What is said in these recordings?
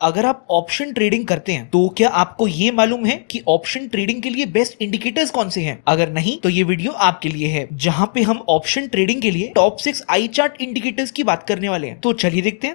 अगर आप option trading करते हैं तो क्या आपको ये मालूम है कि ऑप्शन ट्रेडिंग के लिए बेस्ट इंडिकेटर्स कौन से हैं? अगर नहीं तो ये वीडियो आपके लिए है, जहां पे हम ऑप्शन ट्रेडिंग के लिए टॉप 6 आई चार्ट इंडिकेटर्स की बात करने वाले हैं। तो चलिए देखते हैं।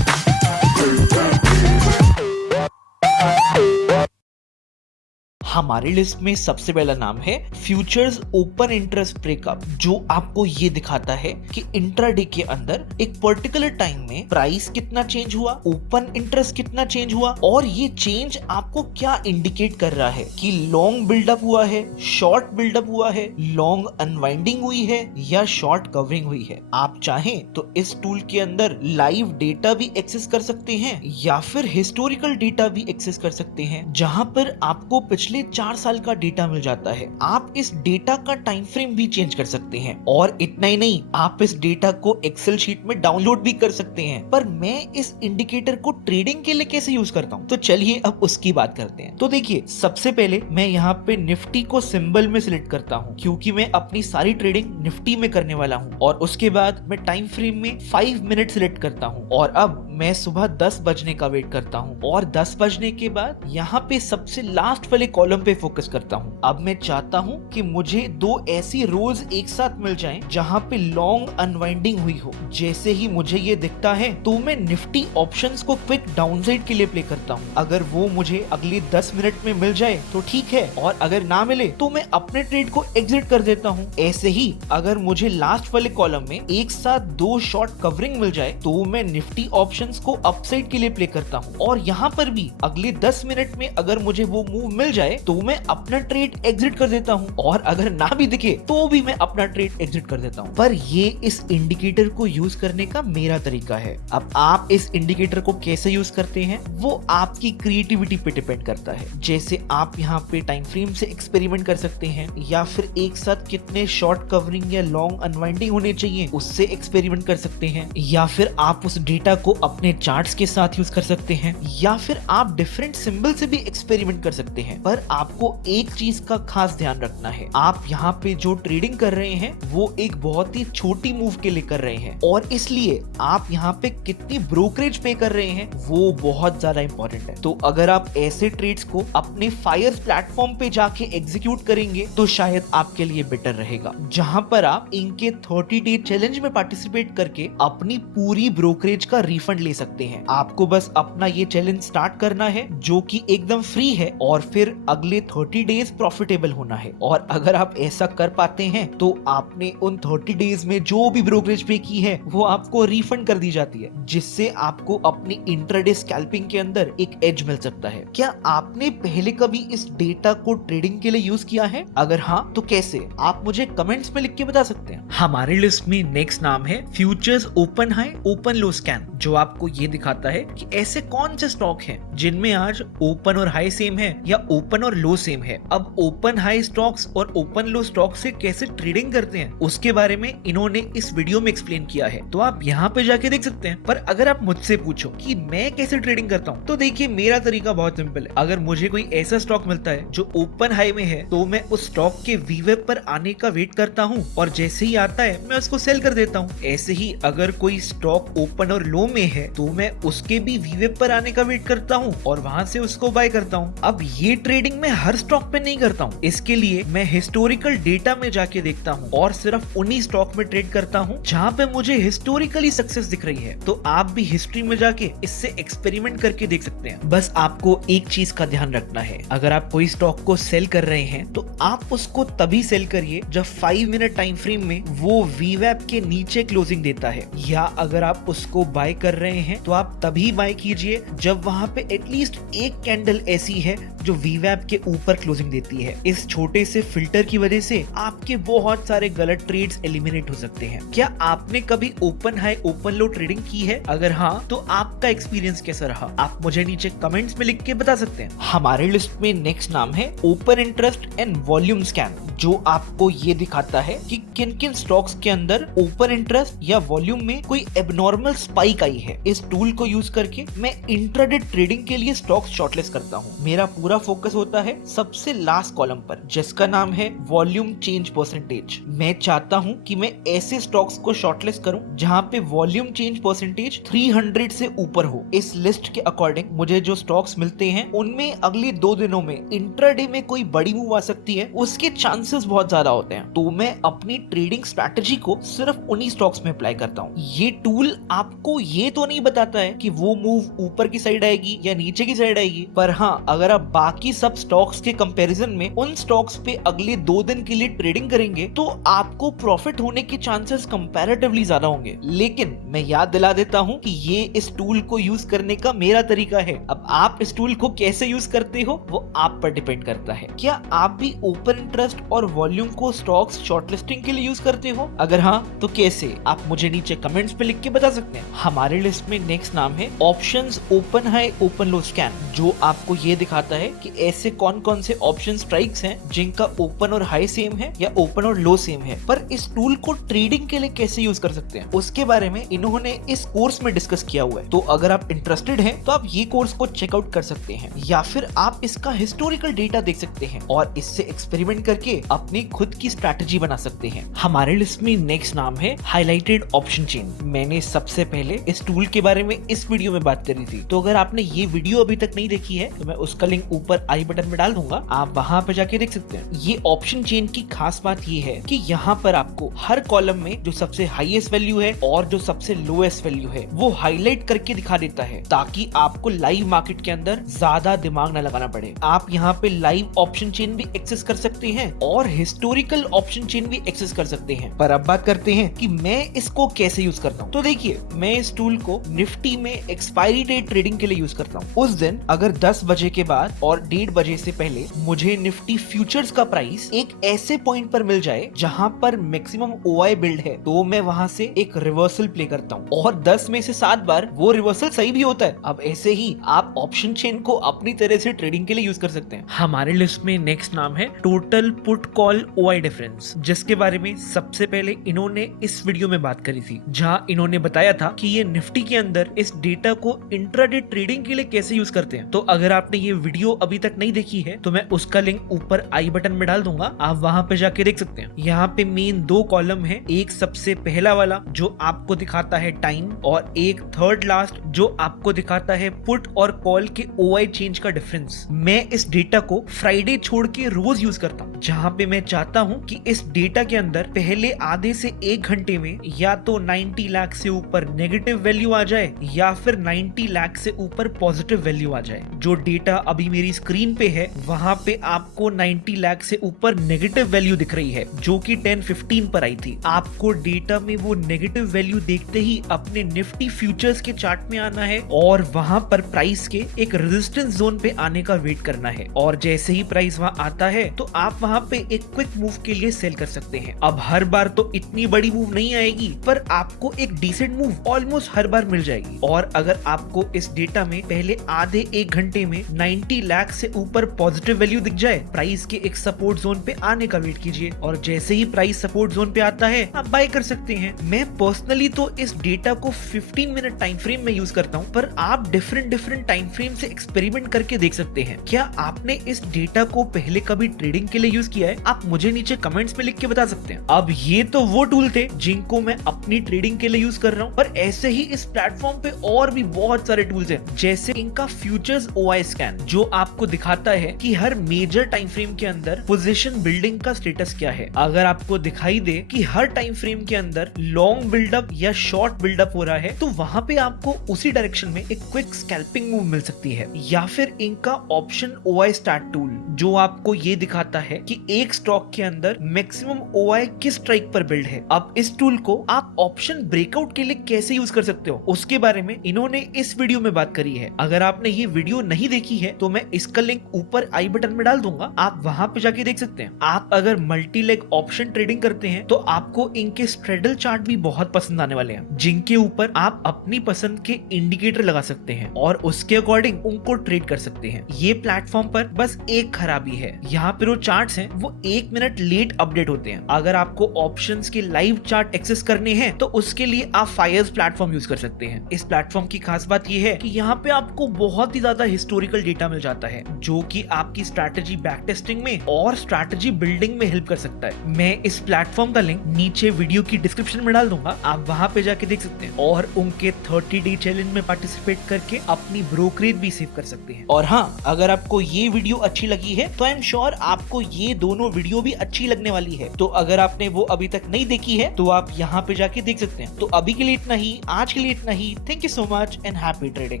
हमारी लिस्ट में सबसे पहला नाम है फ्यूचर्स ओपन इंटरेस्ट ब्रेकअप, जो आपको ये दिखाता है कि इंट्राडे के अंदर एक पर्टिकुलर टाइम में प्राइस कितना चेंज हुआ, ओपन इंटरेस्ट कितना चेंज हुआ, और ये चेंज आपको क्या इंडिकेट कर रहा है कि लॉन्ग बिल्डअप हुआ है, शॉर्ट बिल्डअप हुआ है, लॉन्ग अनवाइंडिंग हुई है या शॉर्ट कवरिंग हुई है। आप चाहें तो इस टूल के अंदर लाइव डेटा भी एक्सेस कर सकते हैं या फिर हिस्टोरिकल डेटा भी एक्सेस कर सकते हैं, जहां पर आपको पिछले 4 साल का डेटा मिल जाता है। आप इस डेटा का टाइम फ्रेम भी चेंज कर सकते हैं, और इतना ही नहीं, आप इस डेटा को एक्सेल शीट में डाउनलोड भी कर सकते हैं। पर मैं इस इंडिकेटर को ट्रेडिंग के लिए कैसे यूज करता हूं, तो चलिए अब उसकी बात करते हैं। तो देखिए, सबसे पहले मैं यहाँ पे निफ्टी को सिंबल में सिलेक्ट करता हूँ, क्योंकि मैं अपनी सारी ट्रेडिंग निफ्टी में करने वाला हूँ। और उसके बाद मैं टाइम फ्रेम में 5 मिनट सिलेक्ट करता हूँ, और अब मैं सुबह 10 बजने का वेट करता हूँ, और 10 बजने के बाद यहाँ पे सबसे लास्ट वाले कॉलम पे फोकस करता हूँ। अब मैं चाहता हूँ कि मुझे 2 ऐसी रोज एक साथ मिल जाएं जहाँ पे लॉन्ग अनवाइंडिंग हुई हो। जैसे ही मुझे ये दिखता है तो मैं निफ्टी ऑप्शंस को क्विक डाउनसाइड के लिए प्ले करता हूँ। अगर वो मुझे अगले 10 मिनट में मिल जाए तो ठीक है, और अगर ना मिले तो मैं अपने ट्रेड को एग्जिट कर देता हूँ। ऐसे ही अगर मुझे लास्ट वाले कॉलम में एक साथ 2 शॉर्ट कवरिंग मिल जाए तो मैं निफ्टी ऑप्शंस को अपसाइड के लिए प्ले करता हूँ, और यहाँ पर भी अगले 10 मिनट में अगर मुझे वो मूव मिल जाए तो मैं अपना ट्रेड एग्जिट कर देता हूं, और अगर ना भी दिखे तो भी मैं अपना ट्रेड एग्जिट कर देता हूं। पर ये इस इंडिकेटर को यूज करने का मेरा तरीका है। अब आप इस इंडिकेटर को कैसे यूज करते हैं वो आपकी क्रिएटिविटी पे डिपेंड करता है। जैसे आप यहाँ पे टाइम फ्रेम से एक्सपेरिमेंट कर सकते हैं, या फिर एक साथ कितने शॉर्ट कवरिंग या लॉन्ग अनवाइंडिंग होने चाहिए उससे एक्सपेरिमेंट कर सकते हैं, या फिर आप उस डेटा को अपने चार्ट्स के साथ यूज कर सकते हैं, या फिर आप डिफरेंट सिंबल से भी एक्सपेरिमेंट कर सकते हैं। पर आपको एक चीज का खास ध्यान रखना है, आप यहाँ पे जो ट्रेडिंग कर रहे हैं वो एक बहुत ही छोटी मूव के लिए कर रहे हैं, और इसलिए आप यहाँ पे कितनी ब्रोकरेज पे कर रहे हैं वो बहुत ज्यादा इंपॉर्टेंट है। तो अगर आप ऐसे ट्रेड्स को अपने फायर्स प्लेटफॉर्म पे जाके एग्जीक्यूट करेंगे तो शायद आपके लिए बेटर रहेगा, जहां पर आप इनके 30 डे चैलेंज में पार्टिसिपेट करके अपनी पूरी ब्रोकरेज का रिफंड ले सकते हैं। आपको बस अपना ये चैलेंज स्टार्ट करना है, जो कि एकदम फ्री है, और फिर अगले 30 डेज प्रॉफिटेबल होना है। और अगर आप ऐसा कर पाते हैं तो आपने उन 30 डेज में जो भी ब्रोकरेज पे की है वो आपको रिफंड कर दी जाती है, जिससे आपको अपनी इंट्राडे स्कैल्पिंग के अंदर एक एज मिल सकता है। क्या आपने पहले कभी इस डेटा को ट्रेडिंग के लिए यूज किया है? अगर हाँ तो कैसे, आप मुझे कमेंट्स में लिख के बता सकते हैं। हमारी लिस्ट में नेक्स्ट नाम है फ्यूचर्स ओपन हाई ओपन लो स्कैन, जो आपको ये दिखाता है कि ऐसे कौन से स्टॉक हैं जिनमें आज ओपन और हाई सेम है या ओपन और लो सेम है। अब ओपन हाई स्टॉक्स और ओपन लो स्टॉक से कैसे ट्रेडिंग करते हैं उसके बारे में इन्होंने इस वीडियो में एक्सप्लेन किया है, तो आप यहाँ पे जाके देख सकते हैं। पर अगर आप मुझसे पूछो कि मैं कैसे ट्रेडिंग करता हूँ, तो देखिए मेरा तरीका बहुत सिंपल है। अगर मुझे कोई ऐसा स्टॉक मिलता है जो ओपन हाई में है तो मैं उस स्टॉक के वीवेब पर आने का वेट करता हूँ, और जैसे ही आता है मैं उसको सेल कर देता हूँ। ऐसे ही अगर कोई स्टॉक ओपन और लो में है तो मैं उसके भी वीवेब पर आने का वेट करता हूँ और वहां से उसको बाय करता हूँ। अब ये ट्रेडिंग मैं हर स्टॉक पे नहीं करता हूँ, इसके लिए मैं हिस्टोरिकल डेटा में जाके देखता हूँ और सिर्फ उन्हीं स्टॉक में ट्रेड करता हूँ जहाँ पे मुझे हिस्टोरिकली सक्सेस दिख रही है। तो आप भी हिस्ट्री में जाके इससे एक्सपेरिमेंट करके देख सकते हैं। बस आपको एक चीज का ध्यान रखना है, अगर आप कोई स्टॉक को सेल कर रहे हैं तो आप उसको तभी सेल करिए जब 5 मिनट टाइम फ्रेम में वो वीवैप के नीचे क्लोजिंग देता है, या अगर आप उसको बाय कर रहे हैं तो आप तभी बाय कीजिए जब वहां पे एटलीस्ट एक कैंडल ऐसी है जो वीवैप के ऊपर क्लोजिंग देती है। इस छोटे से फिल्टर की वजह से आपके बहुत सारे गलत ट्रेड्स एलिमिनेट हो सकते हैं। क्या आपने कभी ओपन हाई ओपन लो ट्रेडिंग की है? अगर हाँ तो आपका एक्सपीरियंस कैसा रहा, आप मुझे नीचे कमेंट्स में लिख के बता सकते हैं। हमारे लिस्ट में नेक्स्ट नाम है open interest and volume scan, जो आपको ये दिखाता है कि किन किन स्टॉक्स के अंदर ओपन इंटरेस्ट या वॉल्यूम में कोई एबनॉर्मल स्पाइक आई है। इस टूल को यूज करके मैं इंट्राडे ट्रेडिंग के लिए स्टॉक्स शॉर्टलिस्ट करता हूँ। मेरा पूरा फोकस होता होता है सबसे लास्ट कॉलम पर, जिसका नाम है वॉल्यूम चेंज परसेंटेज। मैं चाहता हूं कि मैं ऐसे स्टॉक्स को शॉर्टलिस्ट करूं जहां पे वॉल्यूम चेंज परसेंटेज 300 से ऊपर हो। इस लिस्ट के अकॉर्डिंग मुझे जो स्टॉक्स मिलते हैं उनमें अगले 2 दिनों में इंट्राडे में कोई बड़ी मूव आ सकती है, उसके चांसेस बहुत ज्यादा होते हैं। तो मैं अपनी ट्रेडिंग स्ट्रैटेजी को सिर्फ उन्हीं स्टॉक्स में अप्लाई करता हूँ। ये टूल आपको ये तो नहीं बताता है कि वो मूव ऊपर की साइड आएगी या नीचे की साइड आएगी, पर हाँ, अगर आप बाकी सब स्टॉक्स के कंपैरिजन में उन स्टॉक्स पे अगले 2 दिन के लिए ट्रेडिंग करेंगे तो आपको प्रॉफिट होने के चांसेस कंपैरेटिवली ज्यादा होंगे। लेकिन मैं याद दिला देता हूँ कि ये इस टूल को यूज करने का मेरा तरीका है। अब आप इस टूल को कैसे यूज करते हो वो आप पर डिपेंड करता है। क्या आप भी ओपन इंटरेस्ट और वॉल्यूम को स्टॉक्स शॉर्टलिस्टिंग के लिए यूज करते हो? अगर हाँ तो कैसे, आप मुझे नीचे कमेंट्स पे लिख के बता सकते हैं। हमारे लिस्ट में नेक्स्ट नाम है ऑप्शंस ओपन हाई ओपन लो स्कैन, जो आपको ये दिखाता है कि ऐसे कौन कौन से ऑप्शन स्ट्राइक्स हैं जिनका ओपन और हाई सेम है या ओपन और लो सेम है। पर इस टूल को ट्रेडिंग के लिए कैसे यूज कर सकते हैं उसके बारे में इन्होंने इस कोर्स में डिस्कस किया हुआ है। तो अगर आप इंटरेस्टेड हैं तो आप ये कोर्स को चेकआउट कर सकते हैं, या फिर आप इसका हिस्टोरिकल डेटा देख सकते हैं और इससे एक्सपेरिमेंट करके अपनी खुद की स्ट्रैटेजी बना सकते हैं। हमारे लिस्ट में नेक्स्ट नाम है हाइलाइटेड ऑप्शन चेन। मैंने सबसे पहले इस टूल के बारे में इस वीडियो में बात करी थी, तो अगर आपने ये वीडियो अभी तक नहीं देखी है तो मैं उसका लिंक ऊपर आई बटन में डाल दूंगा, आप वहां पे जाके देख सकते हैं। ये ऑप्शन चेन की खास बात ये है कि यहाँ पर आपको हर कॉलम में जो सबसे हाईएस्ट वैल्यू है और जो सबसे लोएस्ट वैल्यू है वो हाईलाइट करके दिखा देता है, ताकि आपको लाइव मार्केट के अंदर ज्यादा दिमाग न लगाना पड़े। आप यहाँ पे लाइव ऑप्शन चेन भी एक्सेस कर सकते हैं और हिस्टोरिकल ऑप्शन चेन भी एक्सेस कर सकते हैं। पर अब बात करते हैं कि मैं इसको कैसे यूज करता हूँ। तो देखिए, मैं इस टूल को निफ्टी में एक्सपायरी डेट ट्रेडिंग के लिए यूज करता हूँ। उस दिन अगर 10 बजे के बाद और 1:30 बजे से पहले मुझे निफ्टी फ्यूचर्स का प्राइस एक ऐसे पॉइंट पर मिल जाए जहां पर मैक्सिमम ओआई बिल्ड है, तो मैं वहां से एक रिवर्सल प्ले करता हूँ और 10 में से 7 बार वो रिवर्सल सही भी होता है। अब ऐसे ही आप ऑप्शन चेन को अपनी तरह से ट्रेडिंग के लिए यूज कर सकते हैं। हमारे लिस्ट में नेक्स्ट नाम है total put call OI difference, जिसके बारे में सबसे पहले इन्होंने इस वीडियो में बात करी थी, जहां इन्होंने बताया था कि ये निफ्टी के अंदर इस डेटा को इंट्राडे ट्रेडिंग के लिए कैसे यूज करते हैं। तो अगर आपने ये वीडियो अभी तक नहीं देखी है तो मैं उसका लिंक ऊपर आई बटन में डाल दूंगा, आप वहां पे जाके देख सकते हैं। यहाँ पे मेन 2 कॉलम है, एक सबसे पहला वाला जो आपको दिखाता है टाइम और एक थर्ड लास्ट जो आपको दिखाता है पुट और कॉल के ओआई चेंज का डिफरेंस। मैं इस डेटा को फ्राइडे छोड़ के रोज यूज करता हूँ, जहाँ पे मैं चाहता हूँ कि इस डेटा के अंदर पहले आधे से 1 घंटे में या तो 90 लाख से ऊपर नेगेटिव वैल्यू आ जाए या फिर 90 लाख से ऊपर पॉजिटिव वैल्यू आ जाए। जो डेटा अभी मेरी स्क्रीन पे है वहां पे आपको 90 लाख से ऊपर नेगेटिव वैल्यू दिख रही है, जो कि 10:15 पर आई थी। आपको डेटा में वो नेगेटिव वैल्यू देखते ही अपने निफ्टी फ्यूचर्स के चार्ट में आना है और वहां पर प्राइस के एक रेजिस्टेंस जोन पे आने का वेट करना है, और जैसे ही प्राइस वहां आता है तो आप वहां पे एक क्विक मूव के लिए सेल कर सकते हैं। अब हर बार तो इतनी बड़ी मूव नहीं आएगी, पर आपको एक डिसेंट मूव ऑलमोस्ट हर बार मिल जाएगी। और अगर आपको इस डेटा में पहले आधे 1 घंटे में 90 लाख से ऊपर पॉजिटिव वैल्यू दिख जाए, प्राइस के एक सपोर्ट जोन पे आने का वेट कीजिए और जैसे ही प्राइस सपोर्ट जोन पे आता है आप बाय कर सकते हैं। मैं पर्सनली तो इस डेटा को 15 मिनट टाइम फ्रेम में यूज करता हूं, पर आप डिफरेंट टाइम फ्रेम से एक्सपेरिमेंट करके देख सकते हैं। क्या आपने इस डेटा को पहले कभी ट्रेडिंग के लिए यूज किया है? आप मुझे नीचे कमेंट्स में लिख के बता सकते हैं। अब ये तो वो टूल थे जिनको मैं अपनी ट्रेडिंग के लिए यूज कर रहा हूँ, पर ऐसे ही इस प्लेटफॉर्म पे और भी बहुत सारे टूल्स हैं, जैसे इनका फ्यूचर्स ओआई स्कैन, जो आपको दिखाता है कि हर मेजर टाइम फ्रेम के अंदर पोजीशन बिल्डिंग का स्टेटस क्या है। अगर आपको दिखाई दे कि हर टाइम फ्रेम के अंदर लॉन्ग बिल्डअप या शॉर्ट बिल्डअप हो रहा है, तो वहां पे आपको उसी डायरेक्शन में एक क्विक स्कैल्पिंग मूव मिल सकती है। या फिर इनका ऑप्शन ओआई स्टार्ट टूल, जो आपको ये दिखाता है कि एक स्टॉक के अंदर मैक्सिमम ओआई किस स्ट्राइक पर बिल्ड है। अब इस टूल को आप ऑप्शन ब्रेकआउट के लिए कैसे यूज कर सकते हो उसके बारे में इन्होंने इस वीडियो में बात करी है। अगर आपने ये वीडियो नहीं देखी है तो मैं इसका लिंक ऊपर आई बटन में डाल दूंगा, आप वहां पे जाके देख सकते हैं। आप अगर मल्टी लेग ऑप्शन ट्रेडिंग करते हैं तो आपको इनके स्ट्रेडल चार्ट भी बहुत पसंद आने वाले हैं, जिनके ऊपर आप अपनी पसंद के इंडिकेटर लगा सकते हैं और उसके अकॉर्डिंग उनको ट्रेड कर सकते हैं। ये प्लेटफॉर्म पर बस एक खराबी है, यहाँ पे जो चार्ट्स हैं वो 1 मिनट लेट अपडेट होते हैं। अगर आपको ऑप्शंस के लाइव चार्ट एक्सेस करने हैं तो उसके लिए आप फायर्स प्लेटफॉर्म यूज कर सकते हैं। इस प्लेटफॉर्म की खास बात यह है कि यहाँ पे आपको बहुत ही ज्यादा हिस्टोरिकल डेटा मिल जाता है, जो कि आपकी स्ट्रैटेजी बैक टेस्टिंग में और स्ट्रैटेजी बिल्डिंग में हेल्प कर सकता है। मैं इस प्लेटफॉर्म का लिंक नीचे वीडियो की डिस्क्रिप्शन में डाल दूंगा, आप वहां पे जाके देख सकते हैं और उनके 30 डे चैलेंज में पार्टिसिपेट करके अपनी ब्रोकरेज भी सेव कर सकते हैं। और हाँ, अगर आपको ये वीडियो अच्छी लगी है तो आई एम श्योर आपको ये दोनों वीडियो भी अच्छी लगने वाली है। तो अगर आपने वो अभी तक नहीं देखी है तो आप यहाँ पे जाके देख सकते हैं। तो अभी के लिए इतना ही, आज के लिए इतना ही। Thank you so much and happy trading.